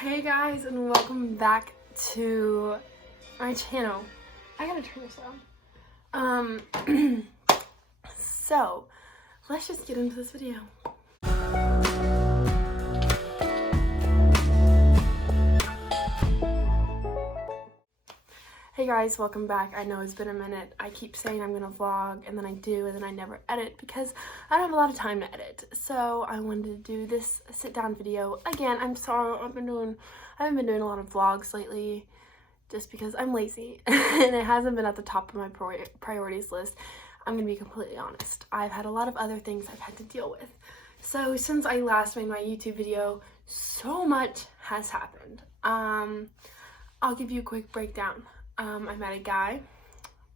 Hey guys, and welcome back to my channel. I gotta turn this on. So let's just get into this video. Hey guys, welcome back. I know it's been a minute. I keep saying I'm gonna vlog and then I do and then I never edit because I don't have a lot of time to edit. So I wanted to do this sit down video. Again, I'm sorry, I haven't been doing a lot of vlogs lately just because I'm lazy and it hasn't been at the top of my priorities list. I'm gonna be completely honest. I've had a lot of other things I've had to deal with. So since I last made my YouTube video, so much has happened. I'll give you a quick breakdown. I met a guy,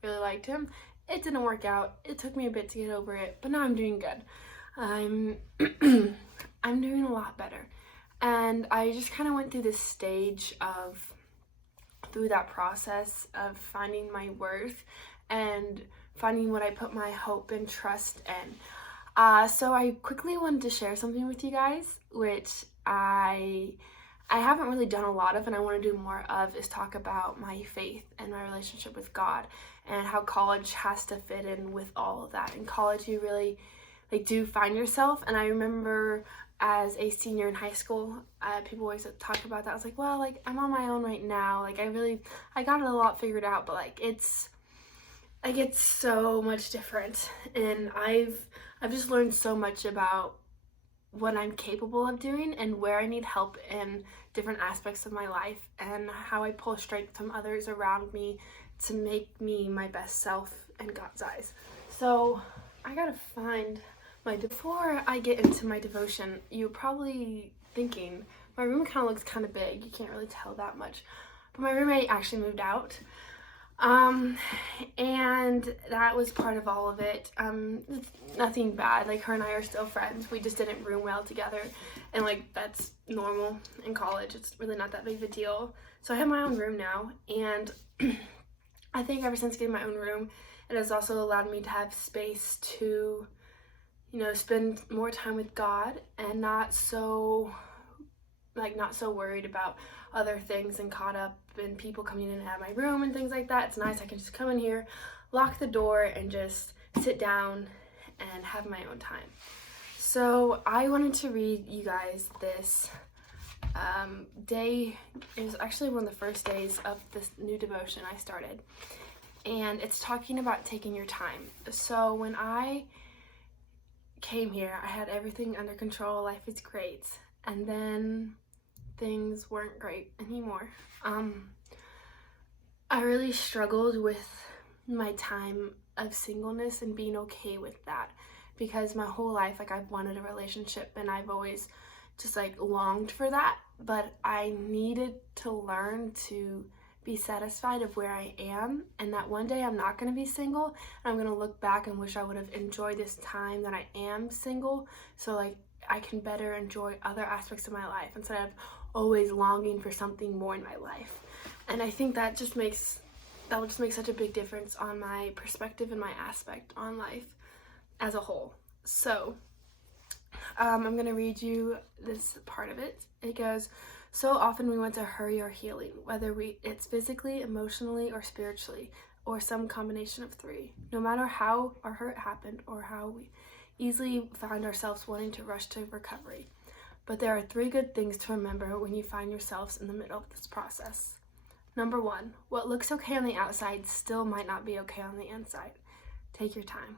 really liked him. It didn't work out. It took me a bit to get over it, but now I'm doing good. I'm I'm doing a lot better. And I just kind of went through this stage through that process of finding my worth and finding what I put my hope and trust in. So I quickly wanted to share something with you guys, which I haven't really done a lot of and I want to do more of, is talk about my faith and my relationship with God and how college has to fit in with all of that. In college, you really do find yourself. And I remember as a senior in high school, people always talk about that. I was like, well, I'm on my own right now. I got it a lot figured out, but it's so much different. And I've just learned so much about what I'm capable of doing and where I need help in different aspects of my life and how I pull strength from others around me to make me my best self in God's eyes. So I gotta find before I get into my devotion, you're probably thinking my room kind of looks kind of big. You can't really tell that much, but my roommate actually moved out. And that was part of all of it. Nothing bad. Her and I are still friends. We just didn't room well together, and that's normal in college. It's really not that big of a deal. So I have my own room now, and I think ever since getting my own room, it has also allowed me to have space to, spend more time with God and not so worried about other things and caught up in people coming in and out of my room and things like that. It's nice. I can just come in here, lock the door, and just sit down and have my own time. So I wanted to read you guys this day. It was actually one of the first days of this new devotion I started. And it's talking about taking your time. So when I came here, I had everything under control. Life is great. And then things weren't great anymore. I really struggled with my time of singleness and being okay with that, because my whole life I've wanted a relationship and I've always just longed for that, but I needed to learn to be satisfied of where I am, and that one day I'm not going to be single and I'm going to look back and wish I would have enjoyed this time that I am single, so I can better enjoy other aspects of my life instead of always longing for something more in my life. And I think that will just make such a big difference on my perspective and my aspect on life as a whole. So I'm gonna read you this part of it. It goes, so often we want to hurry our healing, whether it's physically, emotionally, or spiritually, or some combination of three. No matter how our hurt happened or how we easily find ourselves wanting to rush to recovery. But there are three good things to remember when you find yourselves in the middle of this process. Number one, what looks okay on the outside still might not be okay on the inside. Take your time.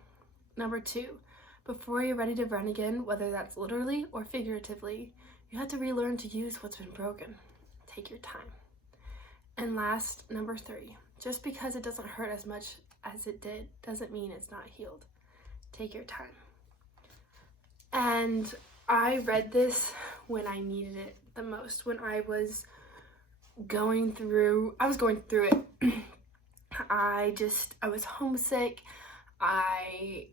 Number two, before you're ready to run again, whether that's literally or figuratively, you have to relearn to use what's been broken. Take your time. And last, number three, just because it doesn't hurt as much as it did doesn't mean it's not healed. Take your time. And I read this when I needed it the most, when I was going through it. I was homesick. I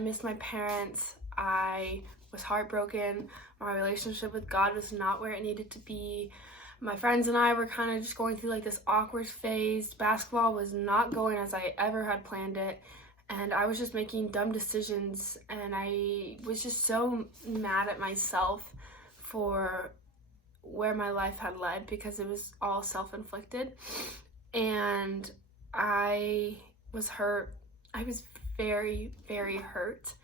missed my parents. I was heartbroken. My relationship with God was not where it needed to be. My friends and I were kind of just going through this awkward phase. Basketball was not going as I ever had planned it. And I was just making dumb decisions, and I was just so mad at myself for where my life had led, because it was all self-inflicted, and I was hurt. I was very, very hurt.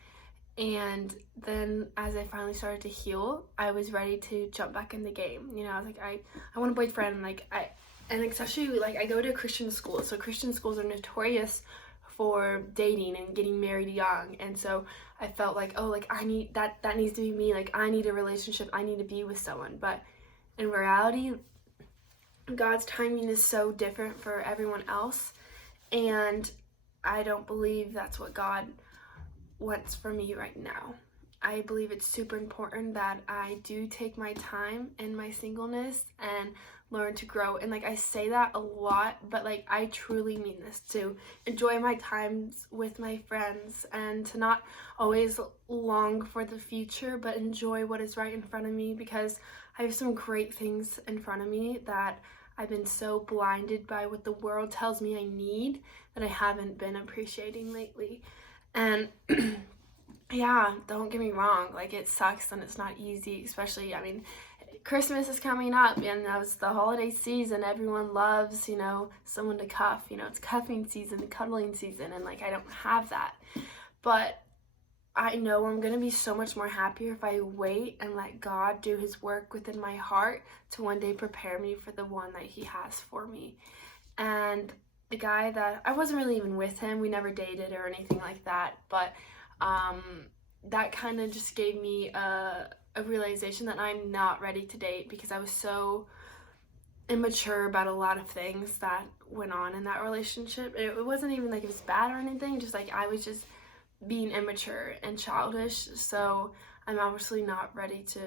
And then as I finally started to heal, I was ready to jump back in the game. You know, I was like, I want a boyfriend. And especially, like, I go to a Christian school. So Christian schools are notorious for dating and getting married young. And so I felt like, oh, like, I need that needs to be me. Like, I need a relationship. I need to be with someone. But in reality, God's timing is so different for everyone else. And I don't believe that's what God wants for me right now. I believe it's super important that I do take my time in my singleness and learn to grow. And like, I say that a lot, but like, I truly mean this, to enjoy my times with my friends and to not always long for the future, but enjoy what is right in front of me, because I have some great things in front of me that I've been so blinded by what the world tells me I need that I haven't been appreciating lately. And yeah, don't get me wrong, like, it sucks and it's not easy, especially, I mean, Christmas is coming up, and that was the holiday season. Everyone loves, you know, someone to cuff. You know, it's cuffing season, cuddling season, and like, I don't have that. But I know I'm going to be so much more happier if I wait and let God do his work within my heart to one day prepare me for the one that he has for me. And the guy that, I wasn't really even with him, we never dated or anything like that, but that kind of just gave me a realization that I'm not ready to date, because I was so immature about a lot of things that went on in that relationship. It wasn't even like it was bad or anything, just like I was just being immature and childish. So I'm obviously not ready to,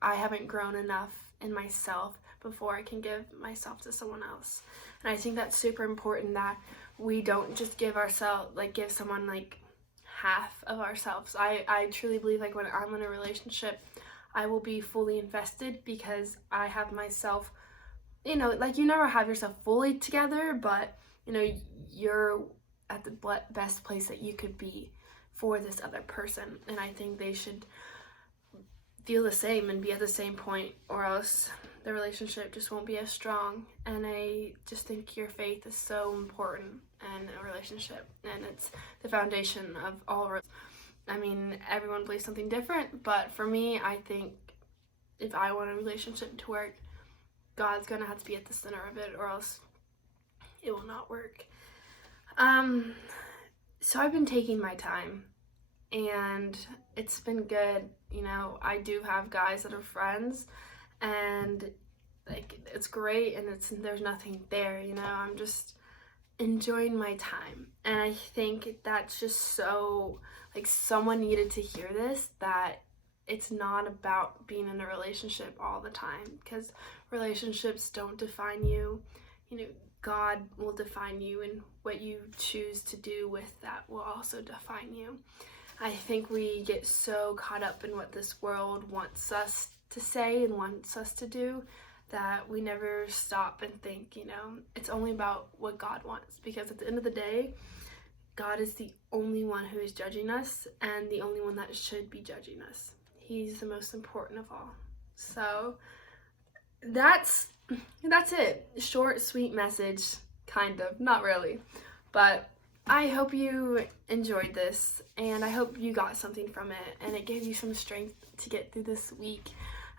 I haven't grown enough in myself before I can give myself to someone else. And I think that's super important, that we don't just give someone like half of ourselves. I truly believe, like, when I'm in a relationship, I will be fully invested, because I have myself, you know, like, you never have yourself fully together, but you know, you're at the best place that you could be for this other person. And I think they should feel the same and be at the same point, or else the relationship just won't be as strong. And I just think your faith is so important in a relationship, and it's the foundation of all. I mean, everyone believes something different, but for me, I think if I want a relationship to work, God's gonna have to be at the center of it, or else it will not work. So I've been taking my time, and it's been good. You know, I do have guys that are friends, and like, it's great, and there's nothing there, you know. I'm just enjoying my time. And I think that's just so, like, someone needed to hear this, that it's not about being in a relationship all the time, because relationships don't define you. You know, God will define you, and what you choose to do with that will also define you. I think we get so caught up in what this world wants us to say and wants us to do, that we never stop and think, you know, it's only about what God wants. Because at the end of the day, God is the only one who is judging us, and the only one that should be judging us. He's the most important of all. So that's it. Short, sweet message, kind of, not really. But I hope you enjoyed this, and I hope you got something from it, and it gave you some strength to get through this week.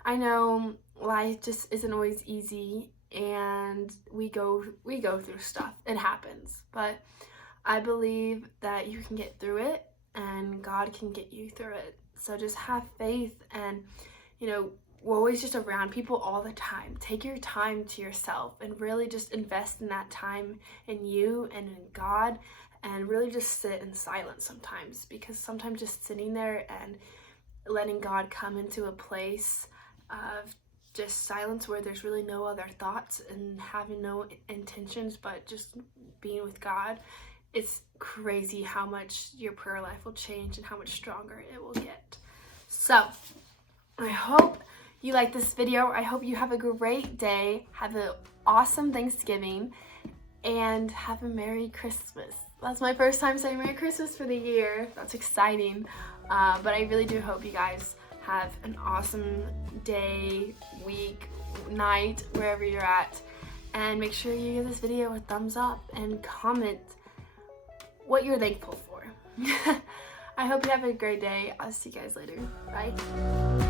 I know life just isn't always easy, and we go through stuff. It happens. But I believe that you can get through it, and God can get you through it. So just have faith, and, you know, we're always just around people all the time. Take your time to yourself and really just invest in that time in you and in God, and really just sit in silence sometimes, because sometimes just sitting there and letting God come into a place of just silence where there's really no other thoughts and having no intentions but just being with God, it's crazy how much your prayer life will change and how much stronger it will get. So I hope you like this video. I hope you have a great day, have an awesome Thanksgiving, and have a Merry Christmas. That's my first time saying Merry Christmas for the year. That's exciting. But I really do hope you guys have an awesome day, week, night, wherever you're at. And make sure you give this video a thumbs up and comment what you're thankful for. I hope you have a great day. I'll see you guys later. Bye.